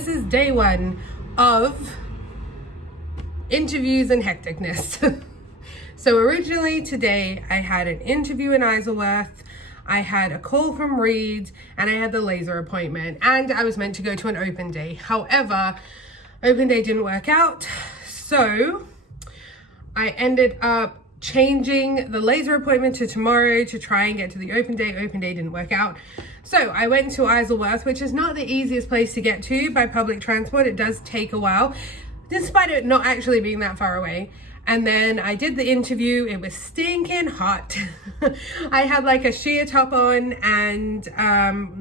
this is day one of interviews and hecticness. So originally today I had an interview in Isleworth, I had a call from Reed, and I had the laser appointment, and I was meant to go to an open day. However, open day didn't work out, so I ended up changing the laser appointment to tomorrow to try and get to the open day. Open day didn't work out. So I went to Isleworth, which is not the easiest place to get to by public transport. It does take a while, despite it not actually being that far away. And then I did the interview. It was stinking hot. I had like a sheer top on and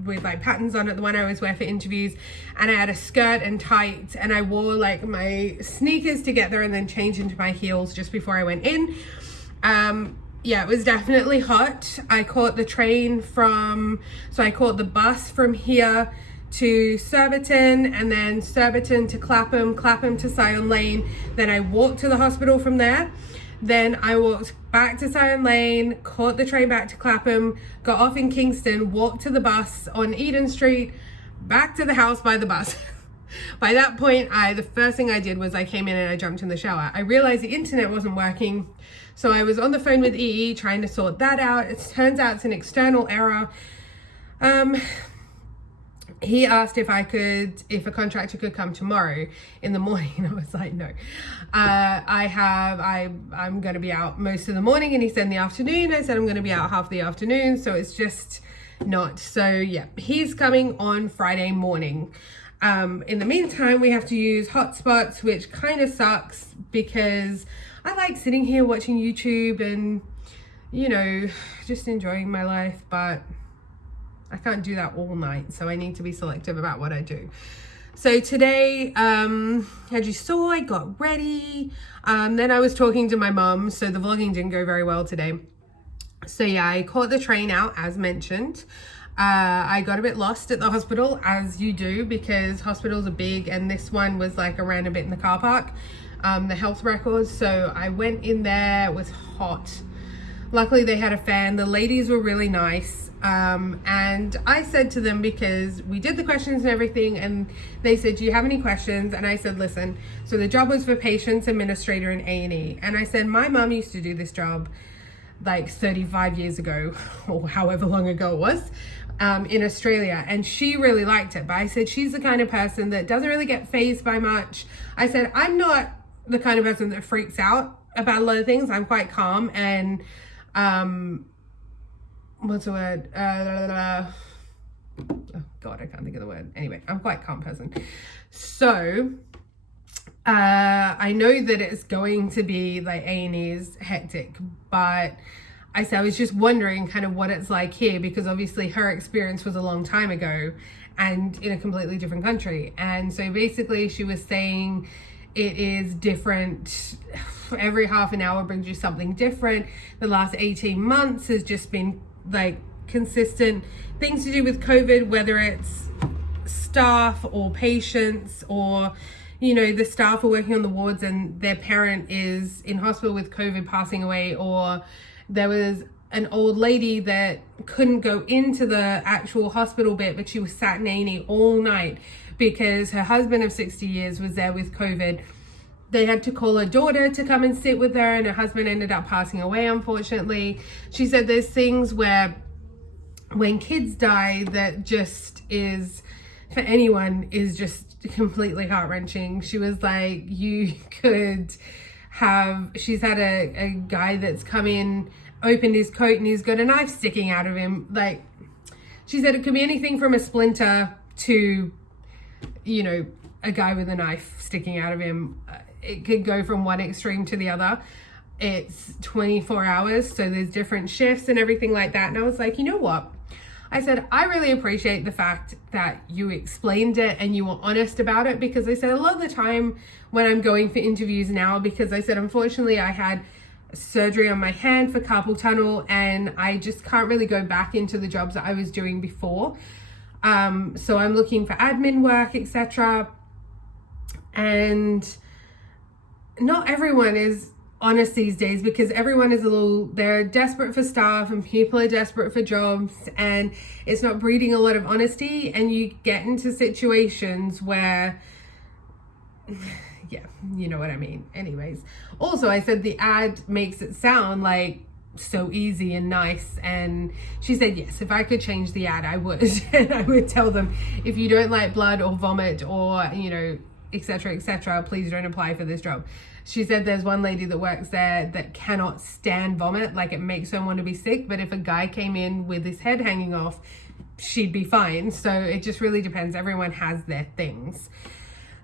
with like patterns on it, the one I always wear for interviews. And I had a skirt and tights, and I wore like my sneakers to get there and then changed into my heels just before I went in. Yeah, it was definitely hot. I caught the bus from here to Surbiton, and then Surbiton to Clapham, Clapham to Syon Lane. Then I walked to the hospital from there. Then I walked back to Syon Lane, caught the train back to Clapham, got off in Kingston, walked to the bus on Eden Street, back to the house by the bus. By that point, the first thing I did was I came in and I jumped in the shower. I realized the internet wasn't working, so I was on the phone with EE trying to sort that out. It turns out it's an external error. He asked if a contractor could come tomorrow in the morning. I was like, no. I'm going to be out most of the morning, and he said in the afternoon. I said I'm going to be out half the afternoon, so it's just not. So yeah, he's coming on Friday morning. In the meantime, we have to use hotspots, which kind of sucks because I like sitting here watching YouTube and, you know, just enjoying my life, but I can't do that all night, so I need to be selective about what I do. So today, as you saw, I got ready. Then I was talking to my mum, so the vlogging didn't go very well today. So yeah, I caught the train out, as mentioned. I got a bit lost at the hospital, as you do, because hospitals are big, and this one was like around a bit in the car park, the health records. So I went in there, it was hot. Luckily they had a fan. The ladies were really nice. And I said to them, because we did the questions and everything, and they said, do you have any questions? And I said, listen, so the job was for patients administrator in A&E. And I said, my mum used to do this job like 35 years ago, or however long ago it was, in Australia, and she really liked it. But I said, she's the kind of person that doesn't really get fazed by much. I said, I'm not the kind of person that freaks out about a lot of things. I'm quite calm, and what's the word? Oh God, I can't think of the word. Anyway, I'm quite a calm person. So I know that it's going to be like A&E is hectic, but I said I was just wondering kind of what it's like here, because obviously her experience was a long time ago and in a completely different country. And so basically she was saying it is different. Every half an hour brings you something different. The last 18 months has just been like consistent things to do with COVID, whether it's staff or patients, or, you know, the staff are working on the wards and their parent is in hospital with COVID passing away, or there was an old lady that couldn't go into the actual hospital bit, but she was sat in A&E all night because her husband of 60 years was there with COVID. They had to call her daughter to come and sit with her, and her husband ended up passing away, unfortunately. She said there's things where when kids die that just is, for anyone, is just completely heart-wrenching. She was like, you could have, she's had a guy that's come in, opened his coat, and he's got a knife sticking out of him. Like, she said it could be anything from a splinter to, you know, a guy with a knife sticking out of him. It could go from one extreme to the other. It's 24 hours, so there's different shifts and everything like that. And I was like, you know what? I said, I really appreciate the fact that you explained it and you were honest about it, because I said a lot of the time when I'm going for interviews now, because I said, unfortunately, I had surgery on my hand for carpal tunnel, and I just can't really go back into the jobs that I was doing before. So I'm looking for admin work, etc. And not everyone is honest these days, because everyone is they're desperate for staff and people are desperate for jobs, and it's not breeding a lot of honesty, and you get into situations where yeah, you know what I mean. Anyways, also I said the ad makes it sound like so easy and nice, and she said yes, if I could change the ad I would. And I would tell them, if you don't like blood or vomit or, you know, etc., please don't apply for this job. She said there's one lady that works there that cannot stand vomit, like it makes her want to be sick, but if a guy came in with his head hanging off, she'd be fine. So it just really depends. Everyone has their things.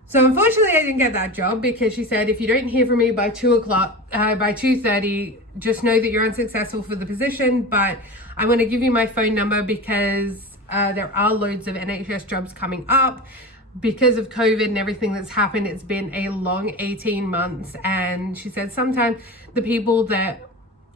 So unfortunately I didn't get that job, because she said, if you don't hear from me by 2:30, just know that you're unsuccessful for the position, but I'm going to give you my phone number because there are loads of NHS jobs coming up. Because of COVID and everything that's happened, it's been a long 18 months. And she said sometimes the people that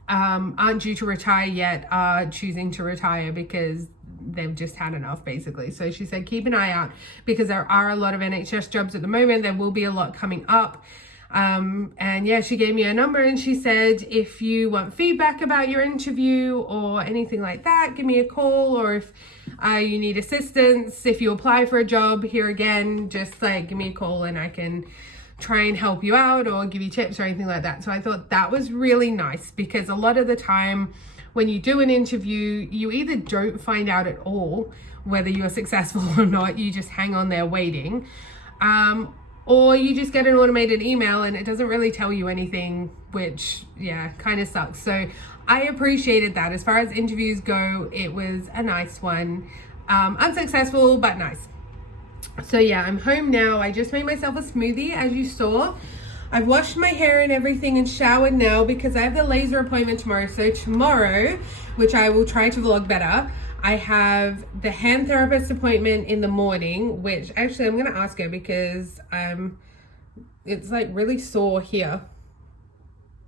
aren't due to retire yet are choosing to retire because they've just had enough, basically. So she said, keep an eye out, because there are a lot of NHS jobs at the moment. There will be a lot coming up. And yeah, she gave me a number, and she said, if you want feedback about your interview or anything like that, give me a call. Or if you need assistance, if you apply for a job here again, just like give me a call and I can try and help you out or give you tips or anything like that. So I thought that was really nice, because a lot of the time when you do an interview, you either don't find out at all whether you're successful or not, you just hang on there waiting, or you just get an automated email and it doesn't really tell you anything, which yeah, kind of sucks. So I appreciated that. As far as interviews go, it was a nice one. Unsuccessful, but nice. So yeah, I'm home now. I just made myself a smoothie, as you saw. I've washed my hair and everything and showered now, because I have the laser appointment tomorrow. So tomorrow, which I will try to vlog better, I have the hand therapist appointment in the morning, which actually I'm going to ask her, because it's like really sore here,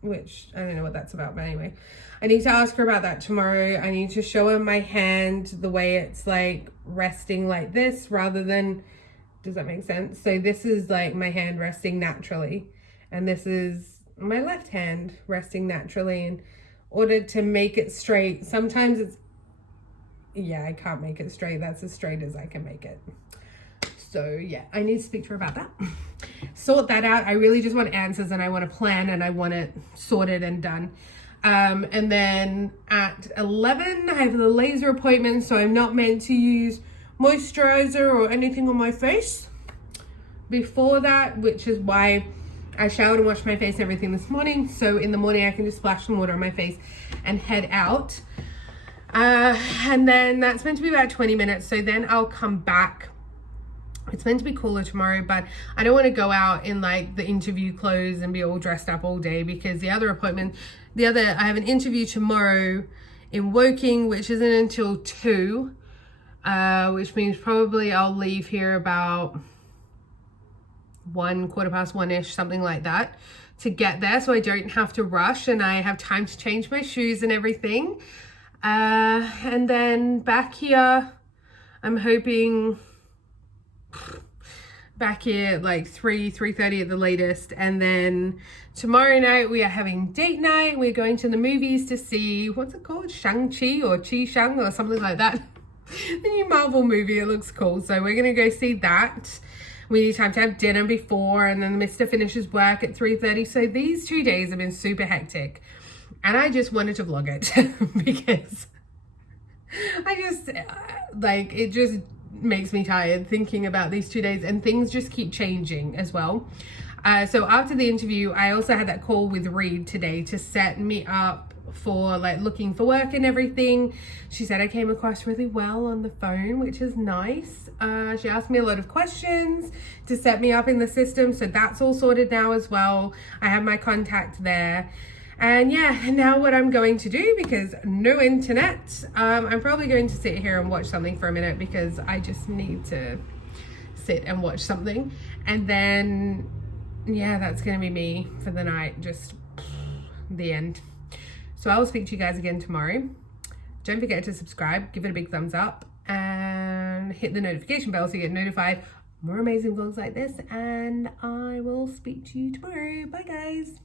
which I don't know what that's about, but anyway, I need to ask her about that tomorrow. I need to show her my hand, the way it's like resting like this rather than, does that make sense? So this is like my hand resting naturally, and this is my left hand resting naturally. In order to make it straight, sometimes it's, yeah, I can't make it straight. That's as straight as I can make it. So yeah, I need to speak to her about that. Sort that out. I really just want answers, and I want a plan, and I want it sorted and done. And then at 11, I have the laser appointment, so I'm not meant to use moisturizer or anything on my face before that, which is why I showered and washed my face and everything this morning. So in the morning I can just splash some water on my face and head out. And then that's meant to be about 20 minutes. So then I'll come back. It's meant to be cooler tomorrow, but I don't want to go out in like the interview clothes and be all dressed up all day, because I have an interview tomorrow in Woking, which isn't until 2, which means probably I'll leave here about 1:15, something like that, to get there, so I don't have to rush and I have time to change my shoes and everything. And then back here, I'm hoping back here at like 3:30 at the latest. And then tomorrow night we are having date night. We're going to the movies to see, what's it called, Shang-Chi or Chi-Shang or something like that. The new Marvel movie, it looks cool. So we're gonna go see that. We need time to have dinner before, and then Mr. finishes work at 3:30. So these 2 days have been super hectic, and I just wanted to vlog it because I just like, it just makes me tired thinking about these 2 days, and things just keep changing as well. So after the interview, I also had that call with Reed today to set me up for like looking for work and everything. She said I came across really well on the phone, which is nice. She asked me a lot of questions to set me up in the system, so that's all sorted now as well. I have my contact there. And yeah, now what I'm going to do, because no internet, I'm probably going to sit here and watch something for a minute, because I just need to sit and watch something. And then yeah, that's gonna be me for the night, just the end. So I will speak to you guys again tomorrow. Don't forget to subscribe, give it a big thumbs up, and hit the notification bell so you get notified more amazing vlogs like this. And I will speak to you tomorrow. Bye guys.